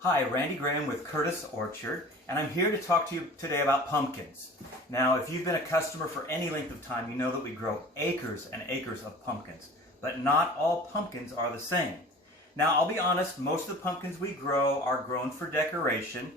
Hi, Randy Graham with Curtis Orchard, and I'm here to talk to you today about pumpkins. Now, if you've been a customer for any length of time, you know that we grow acres and acres of pumpkins, but not all pumpkins are the same. Now, I'll be honest, most of the pumpkins we grow are grown for decoration,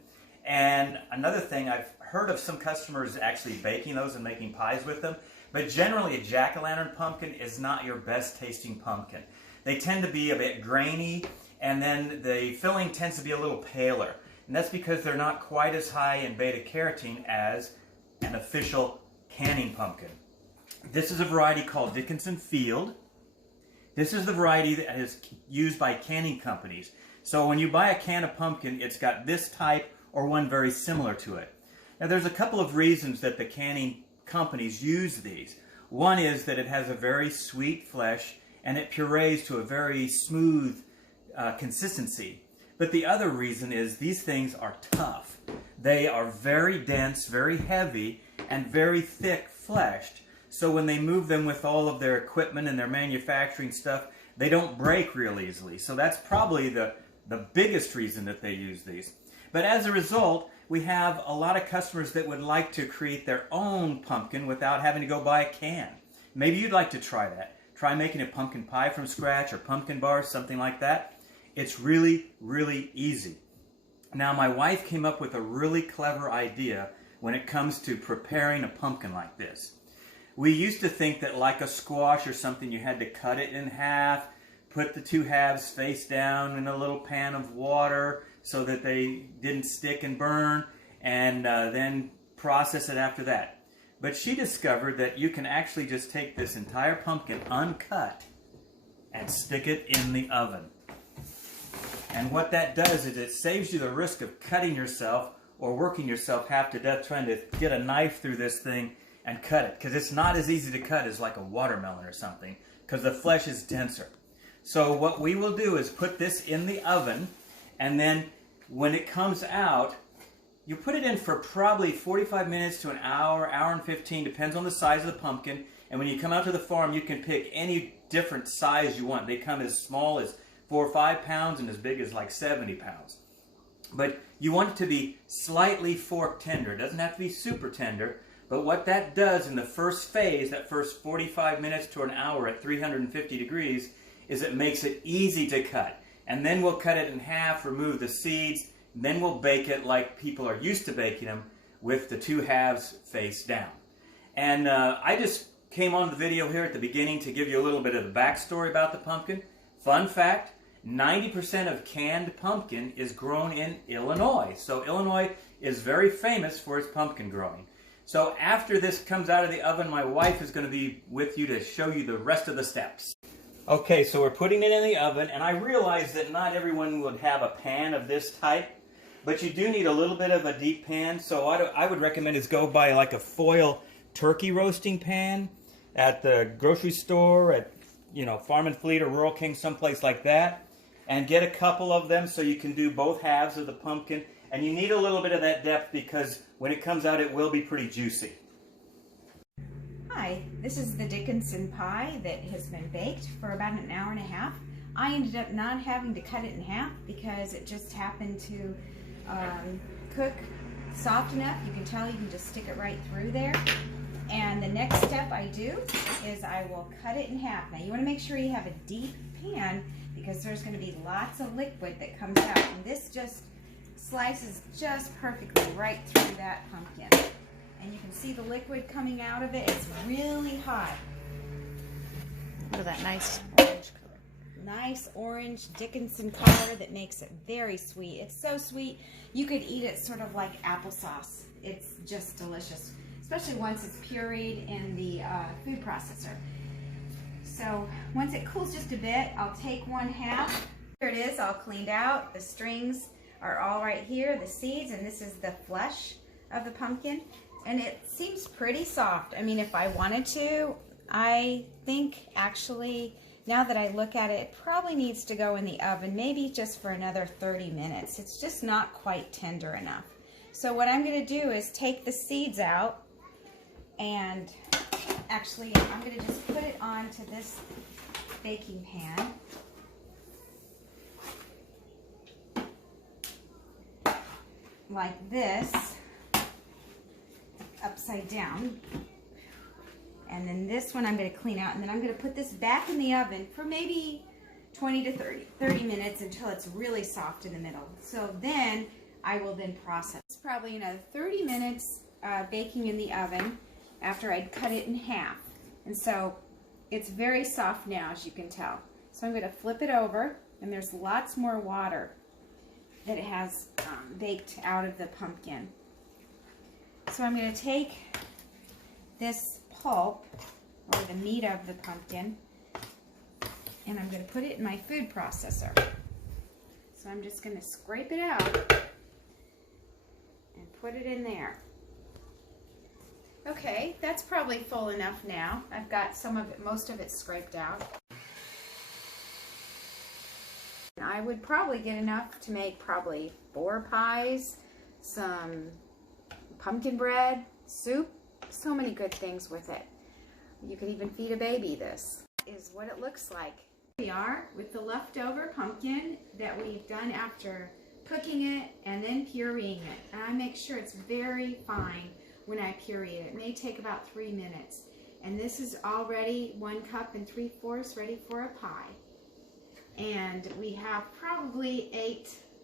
and another thing, I've heard of some customers actually baking those and making pies with them, but generally a jack-o'-lantern pumpkin is not your best tasting pumpkin. They tend to be a bit grainy, and then the filling tends to be a little paler. And that's because they're not quite as high in beta-carotene as an official canning pumpkin. This is a variety called Dickinson Field. This is the variety that is used by canning companies. So when you buy a can of pumpkin, it's got this type or one very similar to it. Now there's a couple of reasons that the canning companies use these. One is that it has a very sweet flesh and it purees to a very smooth consistency. But the other reason is these things are tough. They are very dense, very heavy, and very thick fleshed. So when they move them with all of their equipment and their manufacturing stuff, they don't break real easily. So that's probably the biggest reason that they use these. But as a result, we have a lot of customers that would like to create their own pumpkin without having to go buy a can. Maybe you'd like to try that. Try making a pumpkin pie from scratch or pumpkin bars, something like that. It's really, really easy. Now, my wife came up with a really clever idea when it comes to preparing a pumpkin like this. We used to think that like a squash or something, you had to cut it in half, put the two halves face down in a little pan of water so that they didn't stick and burn, and then process it after that. But she discovered that you can actually just take this entire pumpkin uncut and stick it in the oven. And what that does is it saves you the risk of cutting yourself or working yourself half to death trying to get a knife through this thing and cut it. Because it's not as easy to cut as like a watermelon or something, because the flesh is denser. So what we will do is put this in the oven, and then when it comes out, you put it in for probably 45 minutes to an hour, hour and 15, depends on the size of the pumpkin. And when you come out to the farm, you can pick any different size you want. They come as small as 4 or 5 pounds and as big as like 70 pounds. But you want it to be slightly fork tender. It doesn't have to be super tender. But what that does in the first phase, that first 45 minutes to an hour at 350 degrees, is it makes it easy to cut. And then we'll cut it in half, remove the seeds, and then we'll bake it like people are used to baking them, with the two halves face down. And I just came on the video here at the beginning to give you a little bit of the backstory about the pumpkin. Fun fact, 90% of canned pumpkin is grown in Illinois. So Illinois is very famous for its pumpkin growing. So after this comes out of the oven, my wife is going to be with you to show you the rest of the steps. Okay, so we're putting it in the oven, and I realize that not everyone would have a pan of this type, but you do need a little bit of a deep pan. So I would recommend is go buy like a foil turkey roasting pan at the grocery store, at Farm and Fleet or Rural King, someplace like that, and get a couple of them so you can do both halves of the pumpkin. And you need a little bit of that depth because when it comes out, it will be pretty juicy. Hi, this is the Dickinson pie that has been baked for about an hour and a half. I ended up not having to cut it in half because it just happened to cook soft enough. You can tell, you can just stick it right through there. And the next step I do is I will cut it in half. Now you want to make sure you have a deep pan because there's going to be lots of liquid that comes out. And this just slices just perfectly right through that pumpkin. And you can see the liquid coming out of it. It's really hot. Look at that nice orange color. Nice orange Dickinson color that makes it very sweet. It's so sweet, you could eat it sort of like applesauce. It's just delicious, especially once it's pureed in the food processor. So once it cools just a bit, I'll take one half. Here it is, all cleaned out. The strings are all right here, the seeds, and this is the flesh of the pumpkin. And it seems pretty soft. I mean, if I wanted to, I think actually, now that I look at it, it probably needs to go in the oven, maybe just for another 30 minutes. It's just not quite tender enough. So what I'm going to do is take the seeds out, and actually I'm going to just put it onto this baking pan. like this, upside down. And then this one I'm going to clean out, and then I'm going to put this back in the oven for maybe 20 to 30 minutes until it's really soft in the middle. So then I will then process. It's probably another 30 minutes baking in the oven after I'd cut it in half. And so it's very soft now, as you can tell. So I'm going to flip it over, and there's lots more water that it has baked out of the pumpkin. So I'm going to take this pulp, or the meat of the pumpkin, and I'm going to put it in my food processor. So I'm just going to scrape it out and put it in there. Okay, that's probably full enough now. I've got some of it, most of it scraped out. I would probably get enough to make probably 4 pies, some pumpkin bread, soup, so many good things with it. You could even feed a baby this. Is what it looks like. Here we are with the leftover pumpkin that we've done after cooking it and then pureeing it. And I make sure it's very fine when I puree it. It may take about 3 minutes. And this is already 1 cup and 3/4 ready for a pie. And we have probably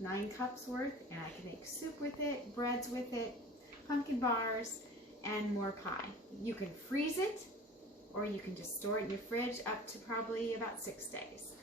8-9 cups worth, and I can make soup with it, breads with it, pumpkin bars, and more pie. You can freeze it, or you can just store it in your fridge up to probably about 6 days.